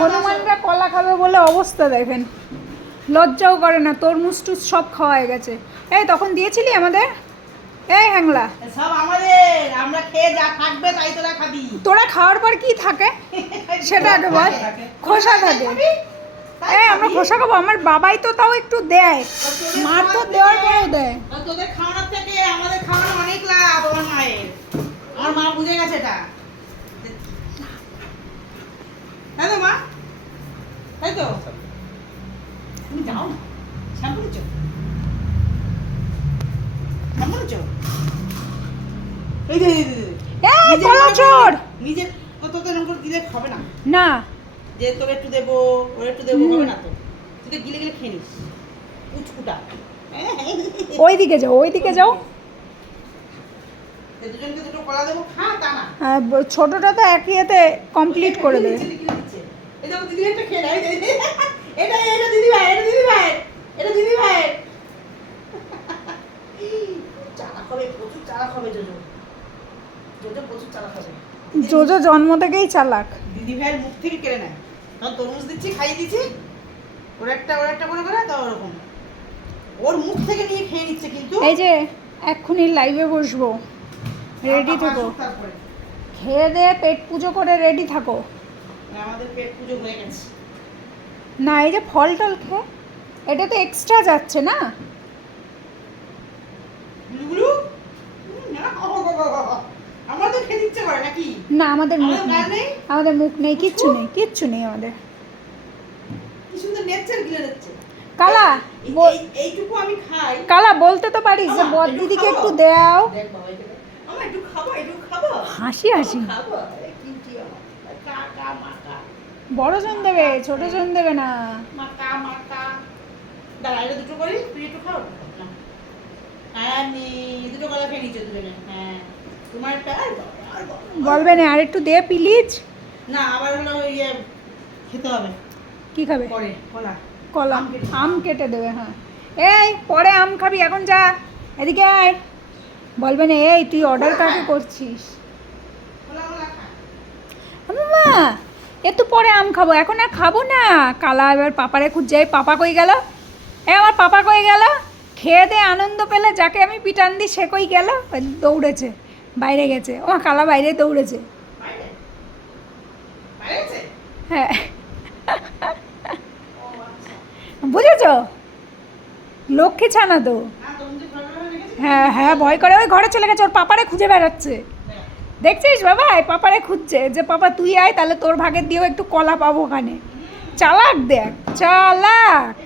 হনুমানরা কলা খাবে বলে অবস্থা দেখেন, লজ্জাও করে না। তরমুজ টুজ সব খাওয়াই গেছে। এই তখন দিয়েছিলি আমাদের, এই হ্যাংলা সব আমাদের, আমরা খেয়ে যা থাকবে তাই তোরা খাবি। তোরা খাওয়ার পর কি থাকে সেটা আগে বল। খোসা থাকে। এই আমরা খোসা খাবো? আমার বাবাই তো তাও একটু দেয়, মার তো দেওয়ার পরেও দেয়। তোদের খাওয়ানোর থেকে আমাদের খাওয়ানো অনেক লাভ আমার মায়ের। আমার মা বুঝে গেছে এটা, তাই তো মা? তাই তো? তুমি যাও না, শ্যাম্পু নিচ্ছ? শ্যাম্পু নিচ্ছ? এই যে এই কলা চোর নিজের তোকে এরকম করে দিলে খাবে না। না যে তোর একটু দেবো, ওর একটু দেবো, হবে না তো। তুই তো গিলে গিলে খেয়ে নিস, উচকুটা। ওইদিকে যাও, ওইদিকে যাও। দুজনকে দুটো কলা দেবো, খা তা না। ছোটটা তো একই এতে কমপ্লিট করে দেবে। এই দেখো দিদি একটা খেয়ে নেয়। এটা এটা দিদি ভাই, এটা দিদি ভাই, এটা দিদি ভাই। চালা খাবে, প্রচুর চালা খাবে জোজো। জোজো প্রচুর চালা খাবে। জোজো জন্ম থেকেই চালাক। দিদি ভাইয়ের মুখ থেকে কেড়ে নেয়। তখন তরমুজ দিচ্ছি, খাইয়ে দিচ্ছি, ওর একটা করে করে তো ওরকম ওর মুখ থেকে নিয়ে খেয়ে নিচ্ছে। কিন্তু এই যে এক্ষুনি লাইভে বসবো, রেডি থেকো। খেয়ে দে পেট পুজো করে রেডি থাকো। আমাদের পেট পুজো হয়ে গেছে। না এই যে ফল টল খেয়ে, এটা তো এক্সট্রা যাচ্ছে না? গুলুগুলু আমাদের খেতে ইচ্ছে করে নাকি? না আমাদের মুখ নেই, আমাদের মুখ নেই, কিচ্ছু নেই, কিচ্ছু নেই আমাদের। কি সুন্দর নেচার গিলে যাচ্ছে। কালা এইটুকু আমি খাই। কালা বলতে তো পারিস যে বড় দিদিকে একটু দাও। দেখ বাবা এটা আমার একটু খাবো, একটু খাবো। হাসি হাসি খাবো কিউটি আমার কাকা মাকা। বড় জন দেবে, ছোট জন দেবে না। মাকা মাকা দাঁড়া, এটা দুটো করি, তুই একটু খাও না। হ্যাঁ নি দুটো কলা খেয়ে নিচ্ছ দুজনে। হ্যাঁ তোমার একটা আর বলবে না আর একটু দে প্লিজ। না আবার হলো ইয়ে খেতে হবে। কি খাবে? পরে কলা কলা আম কেটে দেবে। হ্যাঁ এই পরে আম খাবি, এখন যা এদিকে আয়। বলবে না এই তুই অর্ডার কাকে করছিস? কলা কলা খা। মা একটু পরে আম খাবো, এখন আর খাবো না। কালা এবার পাপারে খুঁজছে, পাপা কই গেল? আমার পাপা কই গেল? খেয়ে দে আনন্দ পেলে যাকে আমি পিটান দিই সে কই গেল? দৌড়েছে, বাইরে গেছে। ও কালা বাইরে দৌড়েছে। বাইরে বাইরে আছে? হ্যাঁ বুঝেছ, লক্ষ্মী ছানা তো। না তুমি যে ফলগুলো রেখেছিস? হ্যাঁ হ্যাঁ ভয় করে ওই ঘরে চলে গেছে, ওর পাপারে খুঁজে বেড়াচ্ছে। দেখছিস বাবা পাপারে খুঁজছে যে পাপা তুই আয় তাহলে তোর ভাগের দিয়েও একটু কলা পাবো ওখানে। চালাক দেখ, চালাক।